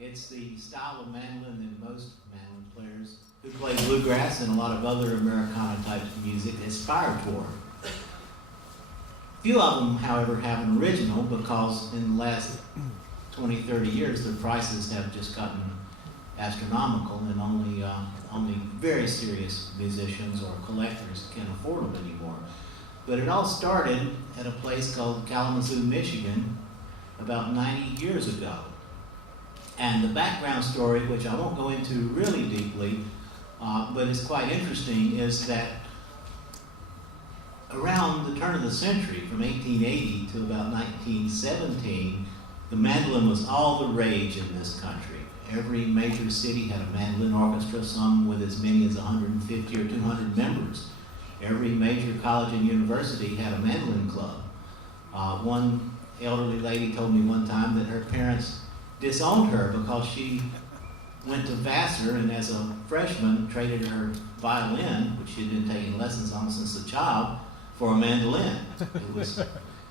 It's the style of mandolin that most mandolin players who play bluegrass and a lot of other Americana types of music aspire toward. Few of them, however, have an original because in the last 20, 30 years, their prices have just gotten astronomical, and only very serious musicians or collectors can afford them anymore. But it all started at a place called Kalamazoo, Michigan, about 90 years ago. And the background story, which I won't go into really deeply, but it's quite interesting, is that around the turn of the century, from 1880 to about 1917, the mandolin was all the rage in this country. Every major city had a mandolin orchestra, some with as many as 150 or 200 members. Every major college and university had a mandolin club. One elderly lady told me one time that her parents disowned her because she went to Vassar and as a freshman traded her violin, which she had been taking lessons on since a child, for a mandolin. It was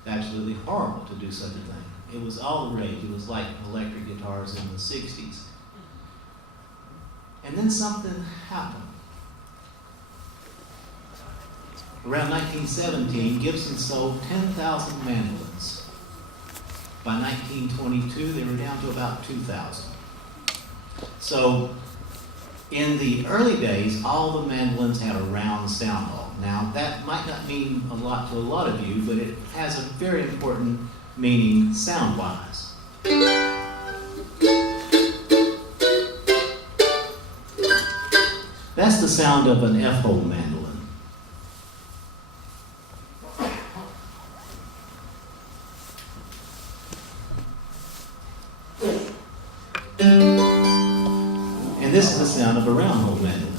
absolutely horrible to do such a thing. It was all the rage. It was like electric guitars in the 60s. And then something happened. Around 1917, Gibson sold 10,000 mandolins. By 1922, they were down to about 2,000. So, in the early days, all the mandolins had a round sound hole. Now, that might not mean a lot to a lot of you, but it has a very important meaning sound-wise. That's the sound of an F-hole mandolin. And this is the sound of a round-hole mandolin.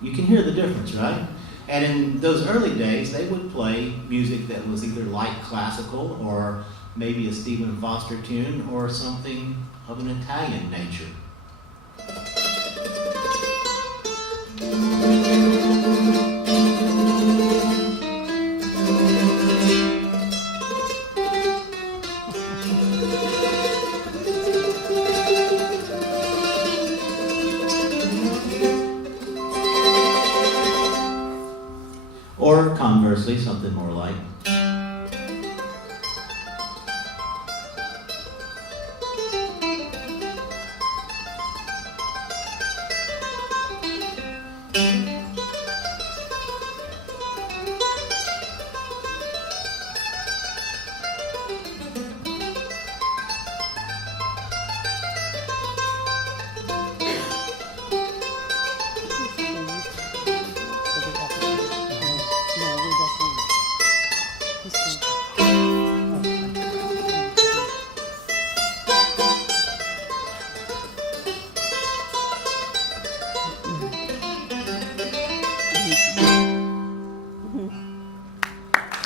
You can hear the difference, right? And in those early days, they would play music that was either light classical or maybe a Stephen Foster tune or something of an Italian nature. Or conversely, something more like.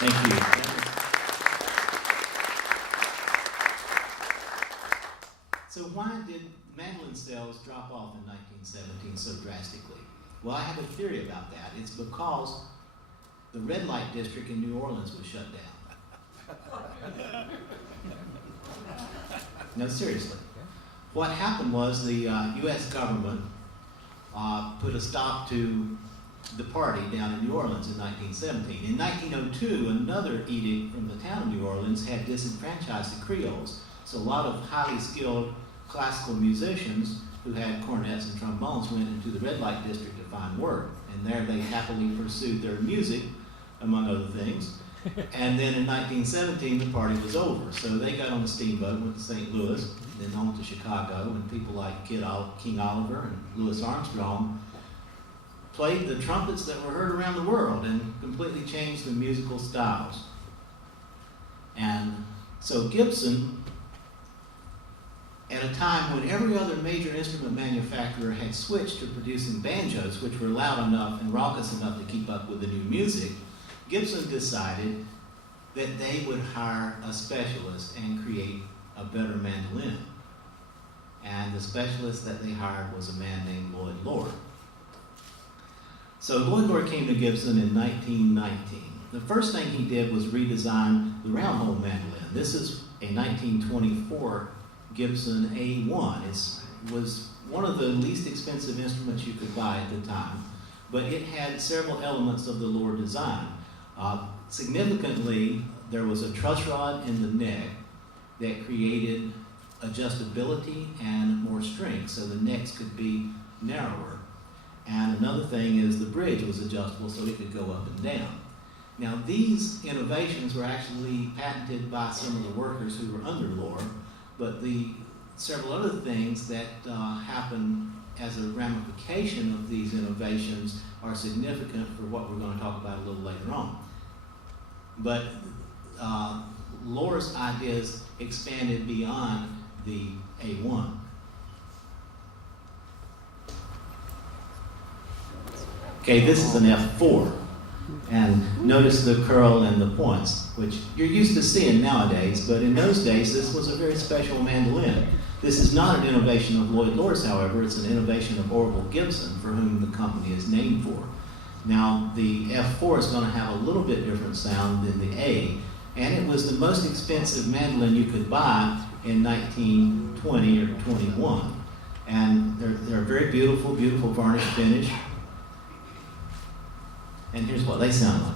Thank you. So why did mandolin sales drop off in 1917 so drastically? Well, I have a theory about that. It's because the red light district in New Orleans was shut down. No, seriously. What happened was the U.S. government put a stop to the party down in New Orleans in 1917. In 1902, another edict from the town of New Orleans had disenfranchised the Creoles. So a lot of highly skilled classical musicians who had cornets and trombones went into the red light district to find work. And there they happily pursued their music, among other things. And then in 1917, the party was over. So they got on the steamboat, went to St. Louis, then on to Chicago, and people like King Oliver and Louis Armstrong played the trumpets that were heard around the world and completely changed the musical styles. And so Gibson, at a time when every other major instrument manufacturer had switched to producing banjos, which were loud enough and raucous enough to keep up with the new music, Gibson decided that they would hire a specialist and create a better mandolin. And the specialist that they hired was a man named Lloyd Loar. So Lloyd Loar came to Gibson in 1919. the first thing he did was redesign the round hole mandolin. This is a 1924 Gibson A1. It was one of the least expensive instruments you could buy at the time, but it had several elements of the Loar design. Significantly, there was a truss rod in the neck that created adjustability and more strength, so the necks could be narrower. And another thing is the bridge was adjustable, so it could go up and down. Now, these innovations were actually patented by some of the workers who were under Loar, but the several other things that happen as a ramification of these innovations are significant for what we're going to talk about a little later on. But Loar's ideas expanded beyond the A1. Okay, this is an F4. And notice the curl and the points, which you're used to seeing nowadays, but in those days, this was a very special mandolin. This is not an innovation of Lloyd Loar's, however. It's an innovation of Orville Gibson, for whom the company is named for. Now, the F4 is going to have a little bit different sound than the A, and it was the most expensive mandolin you could buy in 1920 or 21. And they're very beautiful, beautiful varnish finish. And here's what they sound like.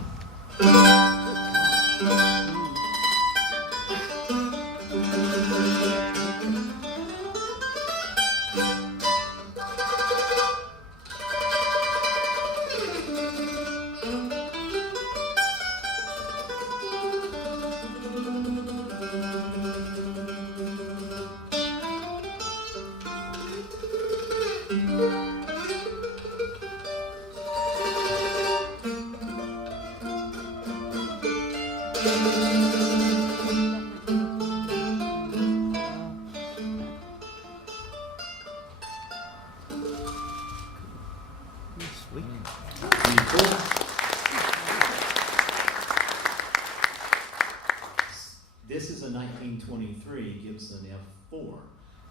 This is a 1923 Gibson F4,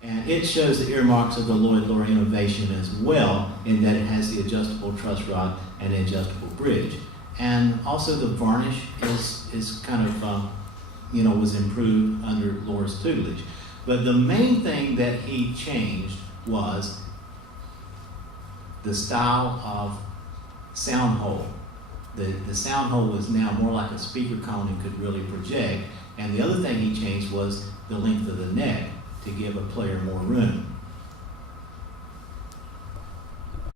and it shows the earmarks of the Lloyd Loar innovation as well, in that it has the adjustable truss rod and the adjustable bridge. And also the varnish is kind of, was improved under Loar's tutelage. But the main thing that he changed was the style of sound hole. The sound hole was now more like a speaker cone and could really project. And the other thing he changed was the length of the neck to give a player more room.